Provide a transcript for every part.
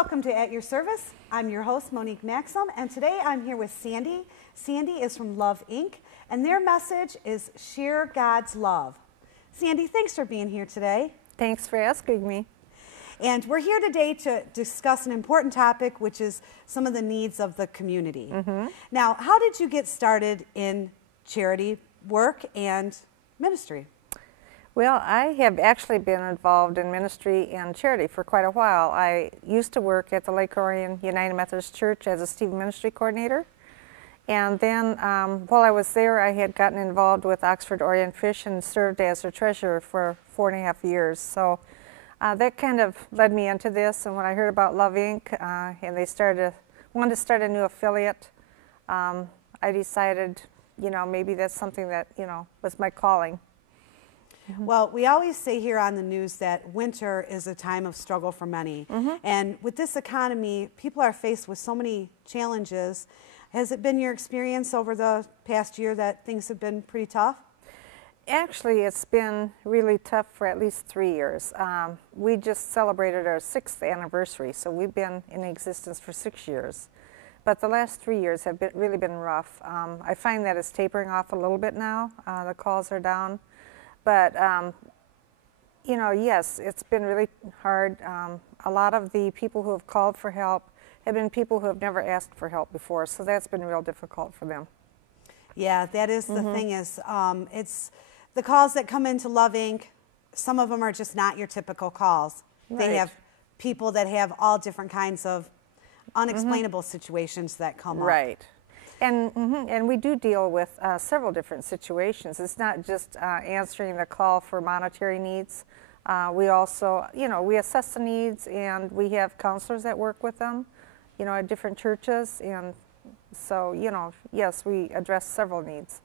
Welcome to At Your Service. I'm your host, Monique Maxim, and today I'm here with Sandy. Sandy is from Love Inc., and their message is Share God's Love. Sandy, thanks for being here today. Thanks for asking me. And we're here today to discuss an important topic, which is some of the needs of the community. Now, how did you get started in charity work and ministry? Well, I have actually been involved in ministry and charity for quite a while. I used to work at the Lake Orion United Methodist Church as a student ministry coordinator. And then while I was there, I had gotten involved with Oxford Orion Fish and served as their treasurer for 4.5 years. So that kind of led me into this. And when I heard about Love Inc. And they wanted to start a new affiliate, I decided, maybe that's something that, was my calling. Well, we always say here on the news that winter is a time of struggle for many. And with this economy, people are faced with so many challenges. Has it been your experience over the past year that things have been pretty tough? Actually, it's been really tough for at least 3 years. We just celebrated our 6th anniversary, so we've been in existence for 6 years. But the last 3 years have really been rough. I find that it's tapering off a little bit now. The calls are down. But, yes, it's been really hard. A lot of the people who have called for help have been people who have never asked for help before, so that's been real difficult for them. Yeah, that is the thing is, it's the calls that come into Love Inc., some of them are just not your typical calls. Right. They have people that have all different kinds of unexplainable situations that come up. Right. And we do deal with several different situations. It's not just answering the call for monetary needs. We also, we assess the needs, and we have counselors that work with them, at different churches. And so, yes, we address several needs.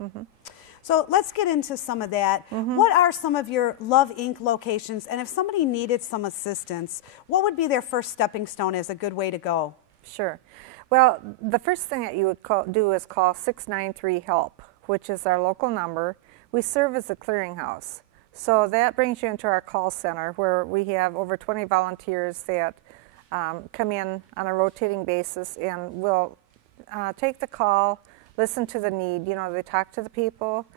So let's get into some of that. What are some of your Love Inc. locations? And if somebody needed some assistance, what would be their first stepping stone as a good way to go? Sure. Well, the first thing that you would do is call 693-HELP, which is our local number. We serve as a clearinghouse. So that brings you into our call center, where we have over 20 volunteers that come in on a rotating basis and will take the call, listen to the need. They talk to the people,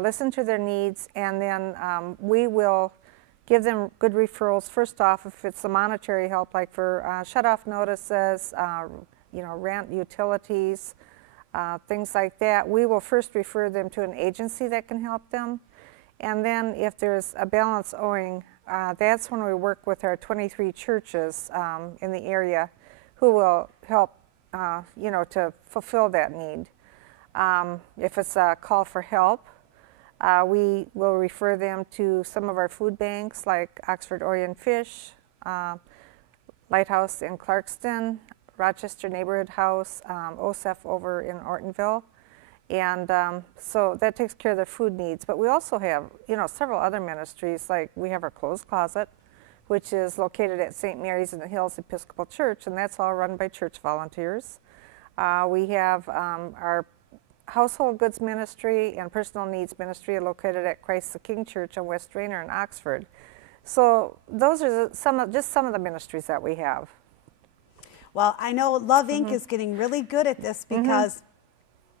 listen to their needs, and then we will give them good referrals. First off, if it's the monetary help, like for shut-off notices, rent, utilities, things like that, we will first refer them to an agency that can help them. And then if there's a balance owing, that's when we work with our 23 churches in the area who will help, to fulfill that need. If it's a call for help, we will refer them to some of our food banks like Oxford Orion Fish, Lighthouse in Clarkston, Rochester Neighborhood House, OSEF over in Ortonville. And so that takes care of their food needs. But we also have, several other ministries, like we have our clothes closet, which is located at St. Mary's in the Hills Episcopal Church, and that's all run by church volunteers. We have our household goods ministry and personal needs ministry located at Christ the King Church on West Raynor in Oxford. So those are some of the ministries that we have. Well, I know Love Inc. is getting really good at this because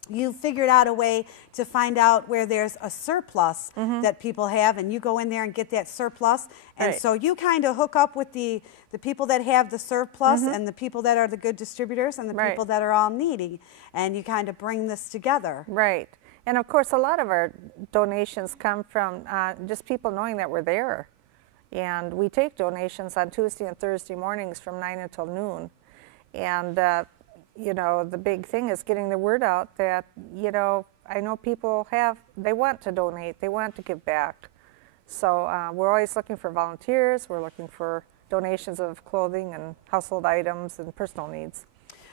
you figured out a way to find out where there's a surplus that people have, and you go in there and get that surplus. And so you kind of hook up with the people that have the surplus and the people that are the good distributors and the people that are all needy, and you kind of bring this together. Right. And of course, a lot of our donations come from just people knowing that we're there. And we take donations on Tuesday and Thursday mornings from 9 until noon. And the big thing is getting the word out that, I know people they want to donate, they want to give back. So we're always looking for volunteers, we're looking for donations of clothing and household items and personal needs.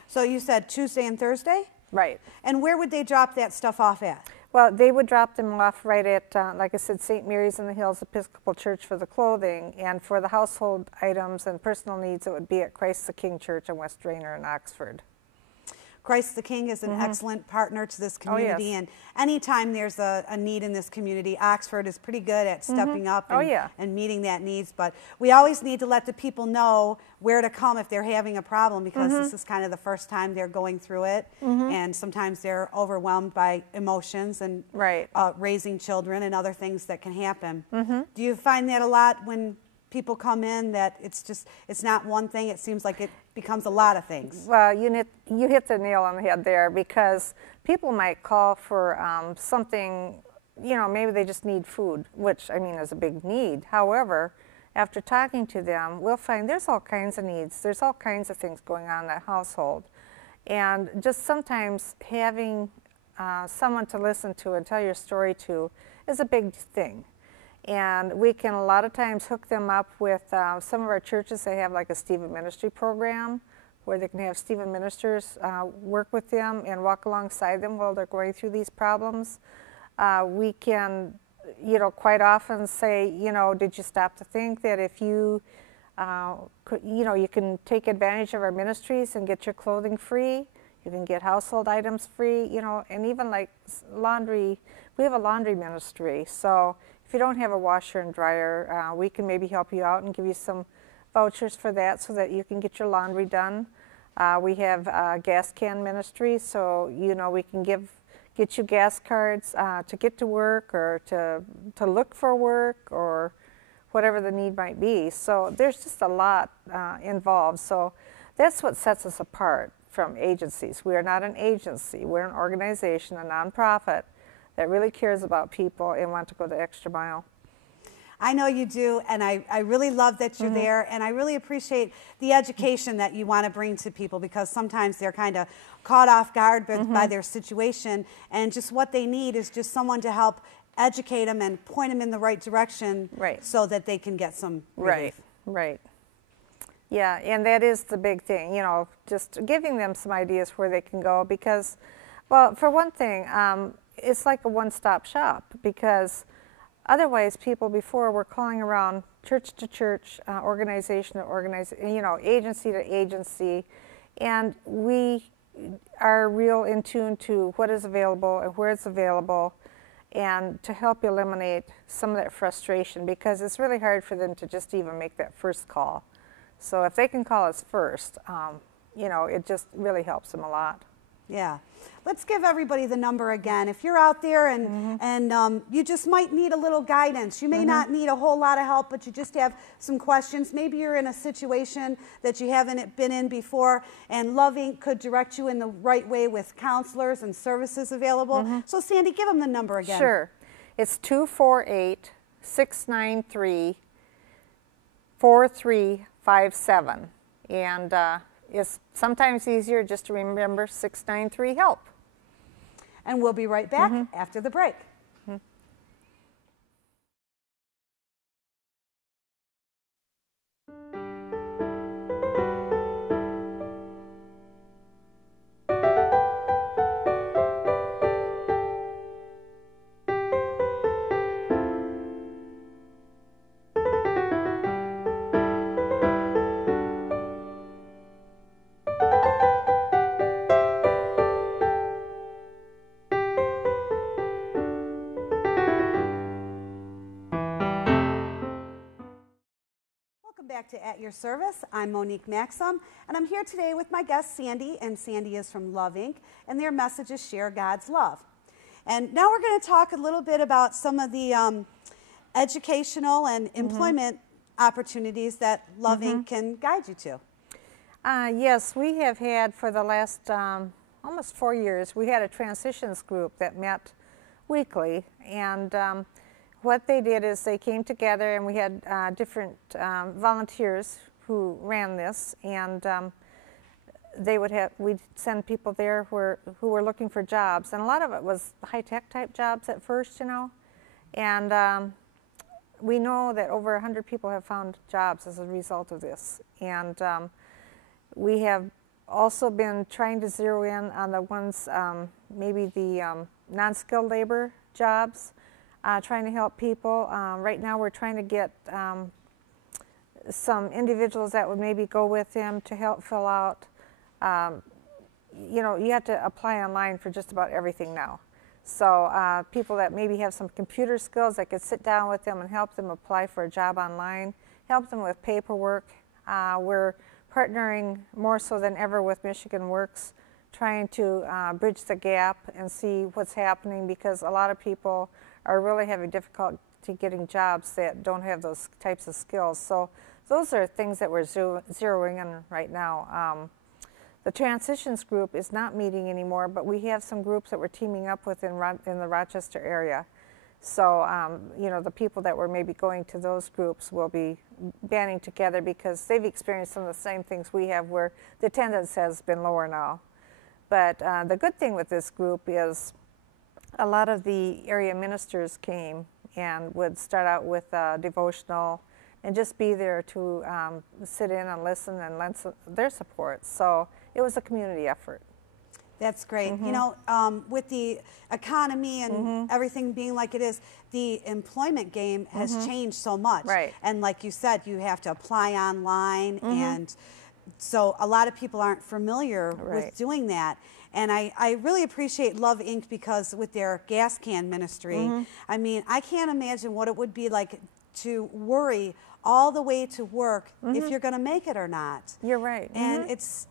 So you said Tuesday and Thursday? Right. And where would they drop that stuff off at? Well, they would drop them off right at, like I said, St. Mary's in the Hills Episcopal Church for the clothing, and for the household items and personal needs, it would be at Christ the King Church in West Raynor in Oxford. Christ the King is an excellent partner to this community, yes. and anytime there's a need in this community, Oxford is pretty good at stepping up and meeting that needs. But we always need to let the people know where to come if they're having a problem, because this is kind of the first time they're going through it, and sometimes they're overwhelmed by emotions and raising children and other things that can happen. Do you find that a lot when people come in, that it's not one thing, it seems like it becomes a lot of things? Well, you hit the nail on the head there, because people might call for something, you know, maybe they just need food, which I mean is a big need. However, after talking to them, we'll find there's all kinds of needs. There's all kinds of things going on in that household. And just sometimes having someone to listen to and tell your story to is a big thing. And we can a lot of times hook them up with some of our churches. They have like a Stephen Ministry program where they can have Stephen ministers work with them and walk alongside them while they're going through these problems. We can, you know, quite often say, you know, did you stop to think that if you, you know, you can take advantage of our ministries and get your clothing free, you can get household items free, you know, and even like laundry. We have a laundry ministry, so if you don't have a washer and dryer, we can maybe help you out and give you some vouchers for that so that you can get your laundry done. We have a gas can ministry, so you know we can get you gas cards to get to work or to look for work or whatever the need might be. So there's just a lot involved. So that's what sets us apart from agencies. We are not an agency. We're an organization, a nonprofit that really cares about people and want to go the extra mile. I know you do, and I really love that you're there, and I really appreciate the education that you want to bring to people, because sometimes they're kind of caught off guard by their situation, and just what they need is just someone to help educate them and point them in the right direction so that they can get some relief. Right. Yeah, and that is the big thing, you know, just giving them some ideas where they can go, because, well, for one thing, it's like a one-stop shop, because otherwise people before were calling around church to church, organization to organization, you know, agency to agency, and we are real in tune to what is available and where it's available, and to help eliminate some of that frustration, because it's really hard for them to just even make that first call. So if they can call us first, you know, it just really helps them a lot. Yeah. Let's give everybody the number again. If you're out there and you just might need a little guidance, you may not need a whole lot of help, but you just have some questions. Maybe you're in a situation that you haven't been in before, and Love Inc. could direct you in the right way with counselors and services available. So Sandy, give them the number again. Sure. It's 248-693-4357. And it's sometimes easier just to remember 693-HELP. And we'll be right back after the break. Back to At Your Service. I'm Monique Maxim, and I'm here today with my guest Sandy, and Sandy is from Love Inc., and their message is Share God's Love. And now we're going to talk a little bit about some of the educational and employment opportunities that Love Inc. can guide you to. Yes, we have had for the last almost 4 years, we had a transitions group that met weekly, and what they did is they came together, and we had different volunteers who ran this, and we'd send people there who were looking for jobs, and a lot of it was high-tech type jobs at first, you know, and we know that over 100 people have found jobs as a result of this, and we have also been trying to zero in on the ones, maybe the non-skilled labor jobs, trying to help people. Right now we're trying to get some individuals that would maybe go with him to help fill out you know, you have to apply online for just about everything now. So people that maybe have some computer skills, I could sit down with them and help them apply for a job online, help them with paperwork. We're partnering more so than ever with Michigan Works, trying to bridge the gap and see what's happening, because a lot of people are really having difficulty getting jobs that don't have those types of skills. So those are things that we're zeroing in right now. The transitions group is not meeting anymore, but we have some groups that we're teaming up with in the Rochester area. So, you know, the people that were maybe going to those groups will be banding together because they've experienced some of the same things we have, where the attendance has been lower now. But the good thing with this group is a lot of the area ministers came and would start out with a devotional and just be there to sit in and listen and lend their support. So it was a community effort. That's great. You know, with the economy and everything being like it is, the employment game has changed so much. Right. And like you said, you have to apply online, and so a lot of people aren't familiar with doing that. And I really appreciate Love Inc. because with their gas can ministry, I mean, I can't imagine what it would be like to worry all the way to work if you're going to make it or not. You're right. And it's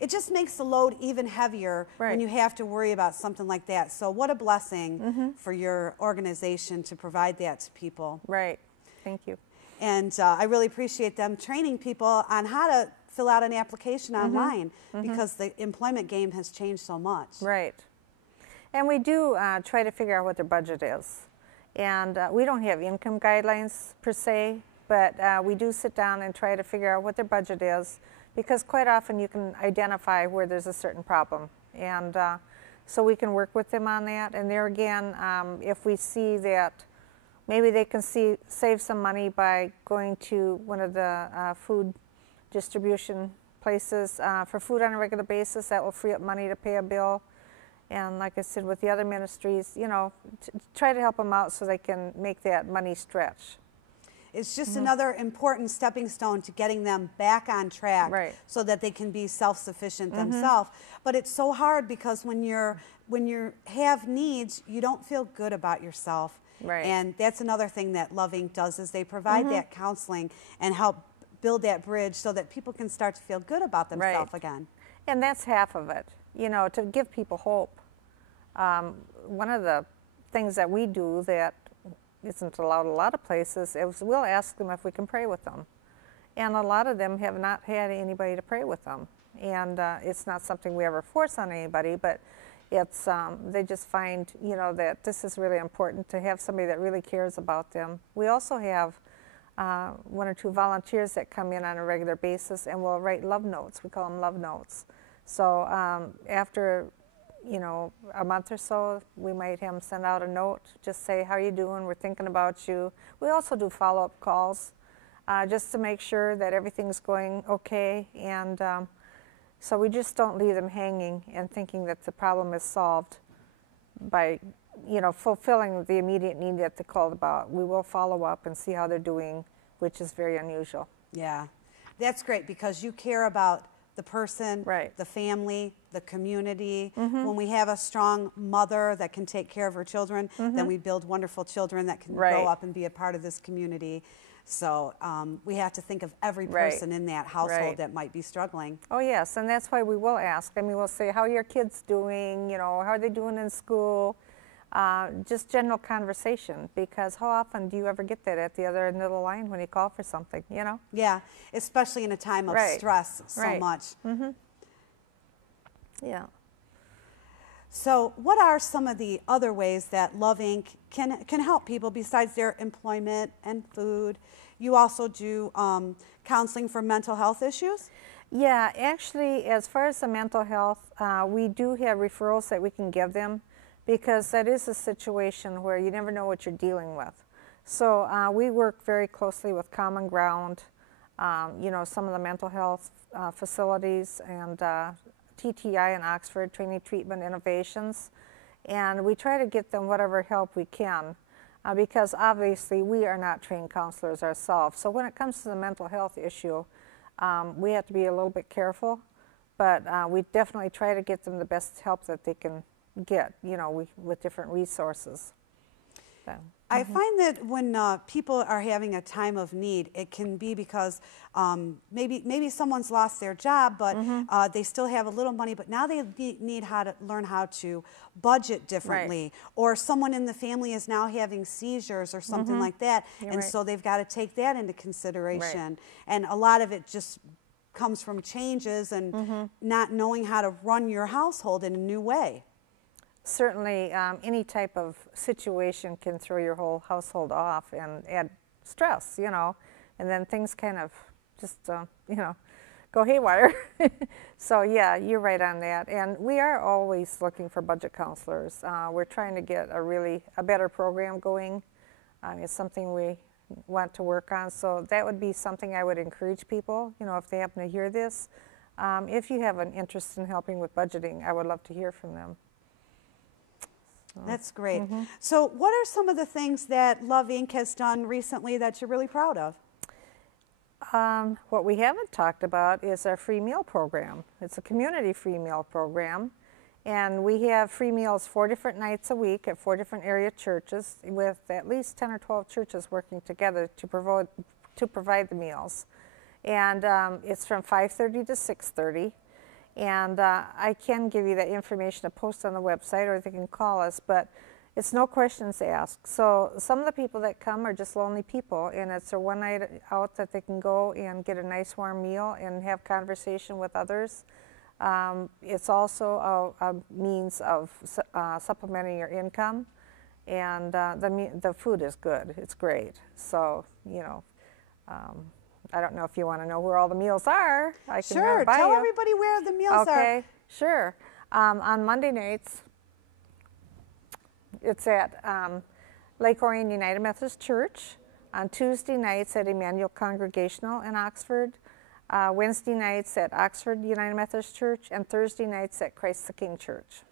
it just makes the load even heavier when you have to worry about something like that. So what a blessing for your organization to provide that to people. Right. Thank you. And I really appreciate them training people on how to fill out an application online, because the employment game has changed so much. Right. And we do try to figure out what their budget is. And we don't have income guidelines per se, but we do sit down and try to figure out what their budget is, because quite often you can identify where there's a certain problem. And so we can work with them on that. And there again, if we see that maybe they can save some money by going to one of the food distribution places for food on a regular basis, that will free up money to pay a bill. And like I said, with the other ministries, you know, try to help them out so they can make that money stretch. It's just another important stepping stone to getting them back on track, so that they can be self-sufficient themselves. But it's so hard because when you have needs, you don't feel good about yourself. Right. And that's another thing that Love Inc. does, is they provide that counseling and help build that bridge so that people can start to feel good about themselves again. And that's half of it, you know, to give people hope. One of the things that we do that isn't allowed a lot of places is we'll ask them if we can pray with them. And a lot of them have not had anybody to pray with them. And it's not something we ever force on anybody, but it's they just find, you know, that this is really important to have somebody that really cares about them. We also have one or two volunteers that come in on a regular basis and will write love notes. We call them love notes. So after, you know, a month or so, we might have them send out a note, just say, how you doing? We're thinking about you. We also do follow-up calls just to make sure that everything's going okay. And so we just don't leave them hanging and thinking that the problem is solved by, you know, fulfilling the immediate need that they called about. We will follow up and see how they're doing, which is very unusual. Yeah, that's great because you care about the person, Right. the family, the community. When we have a strong mother that can take care of her children, then we build wonderful children that can grow up and be a part of this community. So we have to think of every person in that household that might be struggling. Oh yes, and that's why we will ask. I mean, we'll say, how are your kids doing? You know, how are they doing in school? Just general conversation, because how often do you ever get that at the other end of the line when you call for something, you know? Yeah, especially in a time of stress so much. Yeah. So what are some of the other ways that Love Inc. can help people besides their employment and food? You also do counseling for mental health issues? Yeah, actually, as far as the mental health, we do have referrals that we can give them, because that is a situation where you never know what you're dealing with. So we work very closely with Common Ground, you know, some of the mental health facilities, and TTI in Oxford, Training Treatment Innovations, and we try to get them whatever help we can, because obviously we are not trained counselors ourselves. So when it comes to the mental health issue, we have to be a little bit careful, but we definitely try to get them the best help that they can get, with different resources. So. I find that when people are having a time of need, it can be because maybe someone's lost their job, but they still have a little money, but now they need how to learn how to budget differently, right. or someone in the family is now having seizures or something like that, You're and right. so they've got to take that into consideration. Right. And a lot of it just comes from changes and not knowing how to run your household in a new way. Certainly, any type of situation can throw your whole household off and add stress, and then things kind of just, go haywire. So yeah, you're right on that. And we are always looking for budget counselors. We're trying to get a better program going. It's something we want to work on. So that would be something I would encourage people, if they happen to hear this. If you have an interest in helping with budgeting, I would love to hear from them. That's great. So what are some of the things that Love Inc. has done recently that you're really proud of? What we haven't talked about is our free meal program. It's a community free meal program, and we have free meals 4 different nights a week at 4 different area churches, with at least 10 or 12 churches working together to provide the meals. And it's from 5:30 to 6:30. And I can give you that information to post on the website, or they can call us, but it's no questions asked. So some of the people that come are just lonely people, and it's a one night out that they can go and get a nice warm meal and have conversation with others. It's also a means of supplementing your income, and the food is good. It's great. So, I don't know if you want to know where all the meals are. I can Sure, by tell you. everybody where the meals are. Okay, sure. On Monday nights, it's at Lake Orion United Methodist Church. On Tuesday nights at Emmanuel Congregational in Oxford. Wednesday nights at Oxford United Methodist Church, and Thursday nights at Christ the King Church.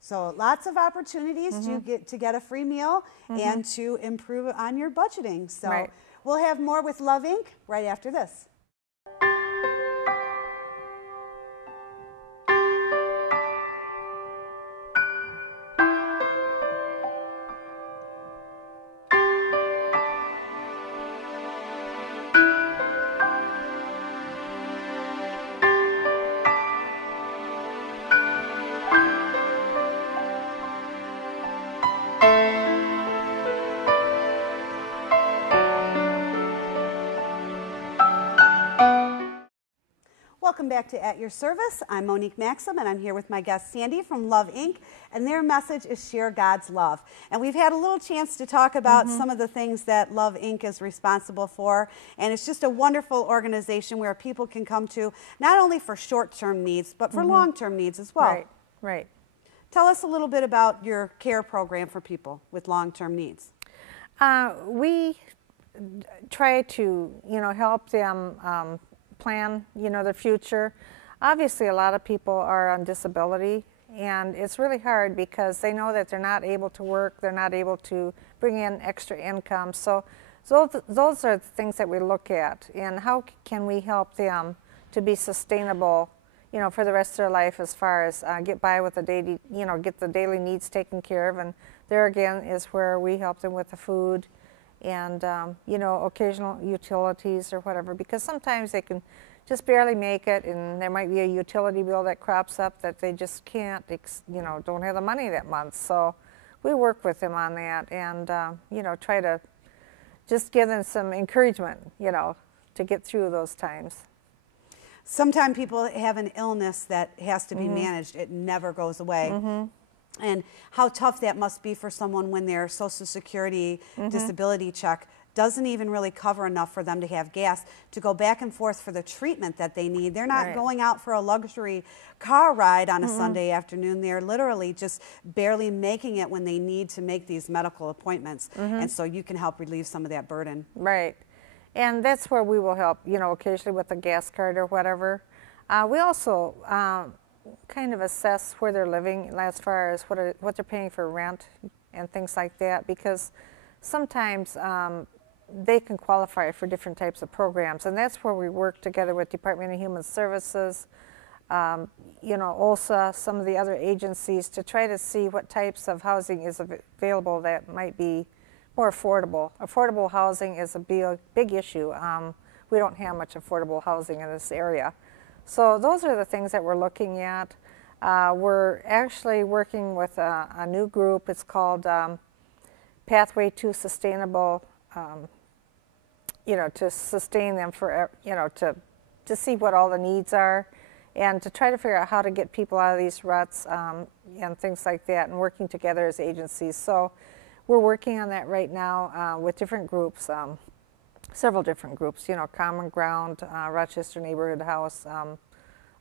So lots of opportunities to get a free meal and to improve on your budgeting. So Right. We'll have more with Love Inc. right after this. Welcome back to At Your Service. I'm Monique Maxim, and I'm here with my guest Sandy from Love Inc., and their message is Share God's Love. And we've had a little chance to talk about some of the things that Love Inc. is responsible for, and it's just a wonderful organization where people can come to not only for short-term needs, but for long-term needs as well. Right, right. Tell us a little bit about your care program for people with long-term needs. We try to, help them plan, their future. Obviously, a lot of people are on disability, and it's really hard because they know that they're not able to work, they're not able to bring in extra income. So those are the things that we look at, and how can we help them to be sustainable, for the rest of their life, as far as get by with the daily, get the daily needs taken care of. And there again is where we help them with the food and occasional utilities or whatever, because sometimes they can just barely make it, and there might be a utility bill that crops up that they just can't, don't have the money that month. So we work with them on that, and try to just give them some encouragement, to get through those times. Sometimes people have an illness that has to be managed. It never goes away. And how tough that must be for someone when their Social Security disability check doesn't even really cover enough for them to have gas to go back and forth for the treatment that they need. They're not going out for a luxury car ride on a Sunday afternoon. They're literally just barely making it when they need to make these medical appointments. And so you can help relieve some of that burden. Right. And that's where we will help, occasionally with a gas card or whatever. We also kind of assess where they're living as far as what they're paying for rent and things like that, because sometimes they can qualify for different types of programs, and that's where we work together with Department of Human Services, you know, OSA, some of the other agencies, to try to see what types of housing is available that might be more affordable. Affordable housing is a big issue. We don't have much affordable housing in this area. So those are the things that we're looking at. We're actually working with a new group. It's called Pathway to Sustainable, you know, to sustain them for, you know, to see what all the needs are and to try to figure out how to get people out of these ruts and things like that, and working together as agencies. So we're working on that right now with different groups, several different groups, you know, Common Ground, Rochester Neighborhood House,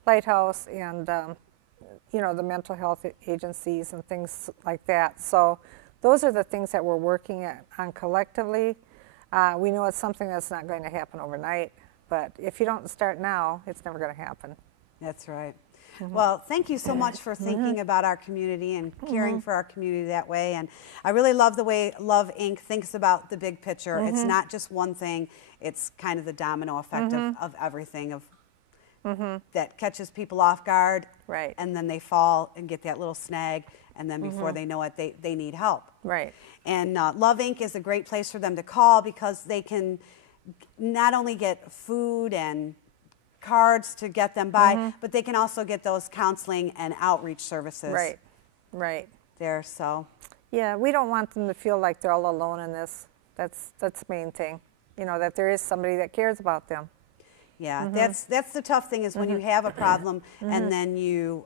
Lighthouse, and you know, the mental health agencies and things like that. So those are the things that we're working on collectively. We know it's something that's not going to happen overnight, but if you don't start now, it's never going to happen. That's right. Well, thank you so much for thinking about our community and caring for our community that way. And I really love the way Love Inc. thinks about the big picture. It's not just one thing. It's kind of the domino effect of everything, that catches people off guard. Right. And then they fall and get that little snag. And then before they know it, they need help. Right. And Love Inc. is a great place for them to call because they can not only get food and cards to get them by, but they can also get those counseling and outreach services. Right, right. There, so. Yeah, we don't want them to feel like they're all alone in this. That's the main thing. You know, that there is somebody that cares about them. Yeah, that's the tough thing is when you have a problem and then you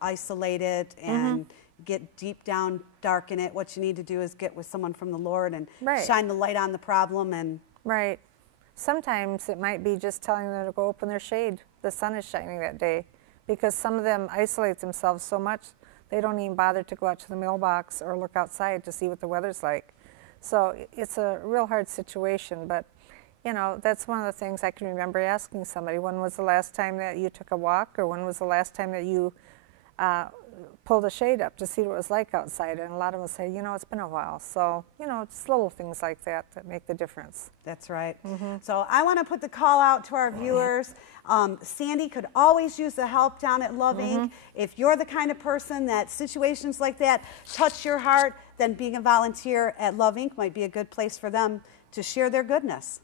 isolate it and get deep down, dark in it. What you need to do is get with someone from the Lord and shine the light on the problem. And right. Sometimes it might be just telling them to go open their shade. The sun is shining that day, because some of them isolate themselves so much they don't even bother to go out to the mailbox or look outside to see what the weather's like. So it's a real hard situation, but you know, that's one of the things I can remember asking somebody, when was the last time that you took a walk, or when was the last time that you pulled a shade up to see what it was like outside? And a lot of them say, you know, it's been a while. So, you know, it's little things like that that make the difference. That's right. So I want to put the call out to our viewers. Sandy could always use the help down at Love Inc. If you're the kind of person that situations like that touch your heart, then being a volunteer at Love Inc. might be a good place for them to share their goodness.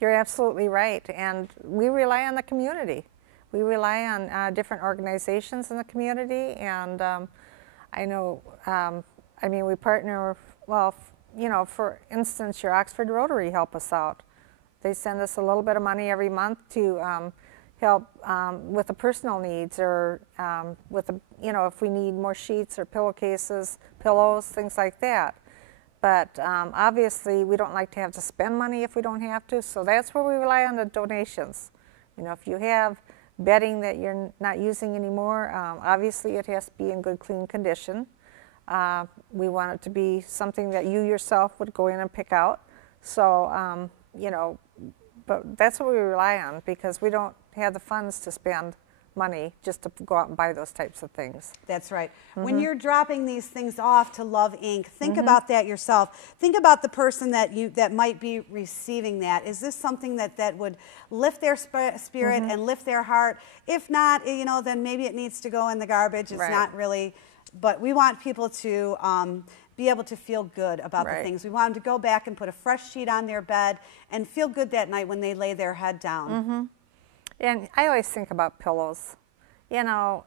You're absolutely right. And we rely on the community. We rely on different organizations in the community, and I know, I mean, we partner, well, you know, for instance, your Oxford Rotary help us out. They send us a little bit of money every month to help with the personal needs, or with the, you know, if we need more sheets or pillowcases, pillows, things like that. But obviously, we don't like to have to spend money if we don't have to, so that's where we rely on the donations. You know, if you have bedding that you're not using anymore, obviously it has to be in good, clean condition. We want it to be something that you yourself would go in and pick out. So, you know, but that's what we rely on, because we don't have the funds to spend money just to go out and buy those types of things. That's right. When you're dropping these things off to Love Inc., think about that yourself. Think about the person that might be receiving that. Is this something that would lift their spirit and lift their heart? If not, you know, then maybe it needs to go in the garbage. It's not really, but we want people to be able to feel good about the things. We want them to go back and put a fresh sheet on their bed and feel good that night when they lay their head down. And I always think about pillows. You know,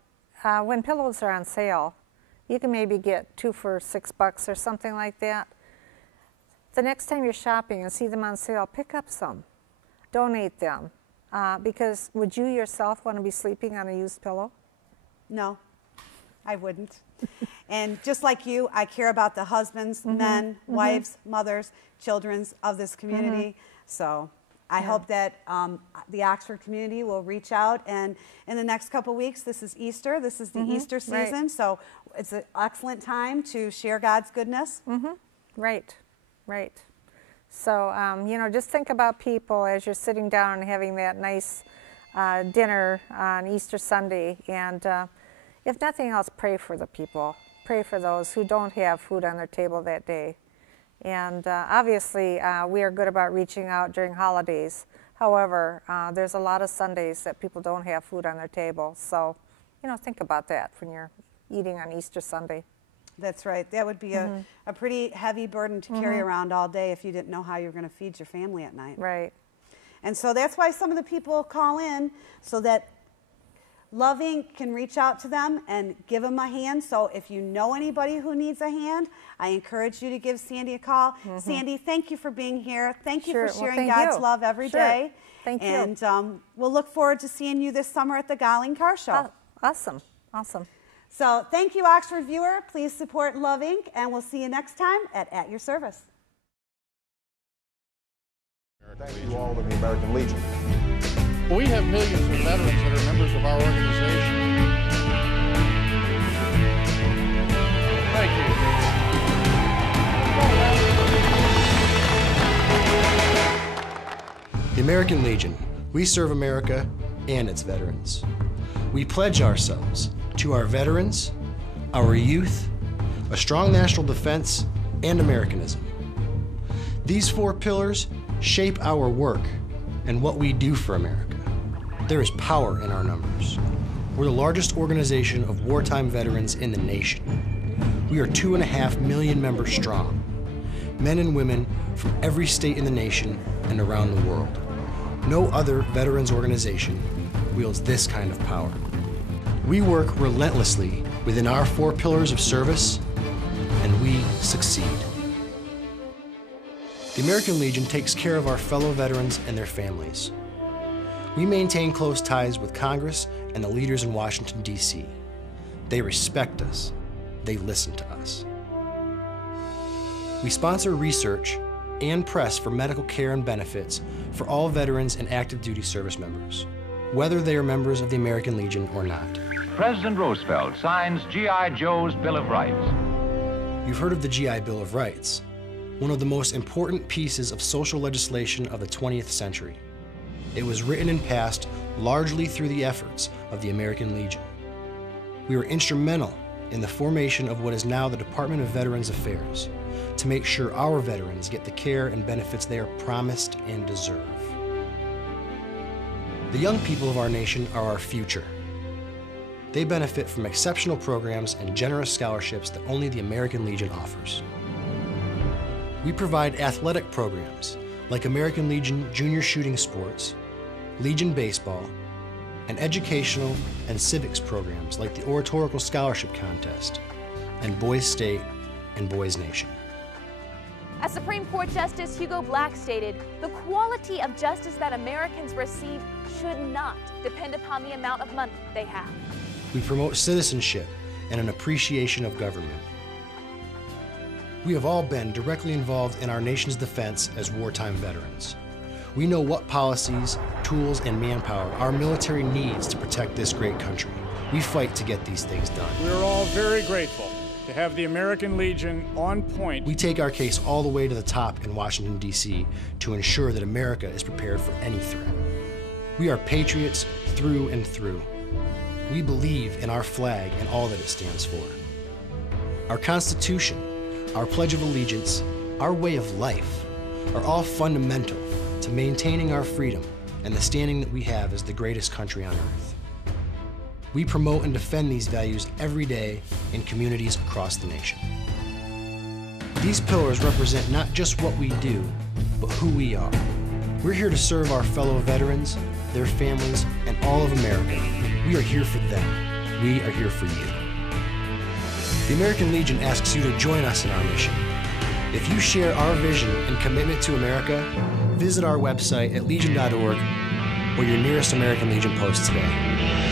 when pillows are on sale, you can maybe get 2 for $6 or something like that. The next time you're shopping and see them on sale, pick up some. Donate them. Because would you yourself want to be sleeping on a used pillow? No, I wouldn't. And just like you, I care about the husbands, men, wives, mothers, children of this community. So I hope that the Oxford community will reach out, and in the next couple weeks, this is Easter. This is the Easter season, so it's an excellent time to share God's goodness. Right, right. So, you know, just think about people as you're sitting down and having that nice dinner on Easter Sunday, and if nothing else, pray for the people. Pray for those who don't have food on their table that day. And obviously, we are good about reaching out during holidays. However, there's a lot of Sundays that people don't have food on their table. So, you know, think about that when you're eating on Easter Sunday. That's right. That would be a pretty heavy burden to carry around all day if you didn't know how you're going to feed your family at night. Right. And so that's why some of the people call in, so that Love Inc. can reach out to them and give them a hand. So if you know anybody who needs a hand, I encourage you to give Sandy a call. Sandy, thank you for being here. Thank you for sharing God's love every day. Thank you. And we'll look forward to seeing you this summer at the Gowling Car Show. Awesome. Awesome. So thank you, Oxford viewer. Please support Love Inc. And we'll see you next time at Your Service. Thank you all in the American Legion. We have millions of veterans that are members of our organization. Thank you. The American Legion. We serve America and its veterans. We pledge ourselves to our veterans, our youth, a strong national defense, and Americanism. These 4 pillars shape our work and what we do for America. There is power in our numbers. We're the largest organization of wartime veterans in the nation. We are 2.5 million members strong, men and women from every state in the nation and around the world. No other veterans organization wields this kind of power. We work relentlessly within our 4 pillars of service, and we succeed. The American Legion takes care of our fellow veterans and their families. We maintain close ties with Congress and the leaders in Washington, D.C. They respect us. They listen to us. We sponsor research and press for medical care and benefits for all veterans and active duty service members, whether they are members of the American Legion or not. President Roosevelt signs G.I. Joe's Bill of Rights. You've heard of the GI Bill of Rights, one of the most important pieces of social legislation of the 20th century. It was written and passed largely through the efforts of the American Legion. We were instrumental in the formation of what is now the Department of Veterans Affairs to make sure our veterans get the care and benefits they are promised and deserve. The young people of our nation are our future. They benefit from exceptional programs and generous scholarships that only the American Legion offers. We provide athletic programs like American Legion Junior Shooting Sports, Legion Baseball, and educational and civics programs like the Oratorical Scholarship Contest and Boys State and Boys Nation. As Supreme Court Justice Hugo Black stated, the quality of justice that Americans receive should not depend upon the amount of money they have. We promote citizenship and an appreciation of government. We have all been directly involved in our nation's defense as wartime veterans. We know what policies, tools, and manpower our military needs to protect this great country. We fight to get these things done. We are all very grateful to have the American Legion on point. We take our case all the way to the top in Washington, D.C. to ensure that America is prepared for any threat. We are patriots through and through. We believe in our flag and all that it stands for. Our Constitution, our Pledge of Allegiance, our way of life are all fundamental to maintaining our freedom and the standing that we have as the greatest country on earth. We promote and defend these values every day in communities across the nation. These pillars represent not just what we do, but who we are. We're here to serve our fellow veterans, their families, and all of America. We are here for them. We are here for you. The American Legion asks you to join us in our mission. If you share our vision and commitment to America, visit our website at legion.org or your nearest American Legion post today.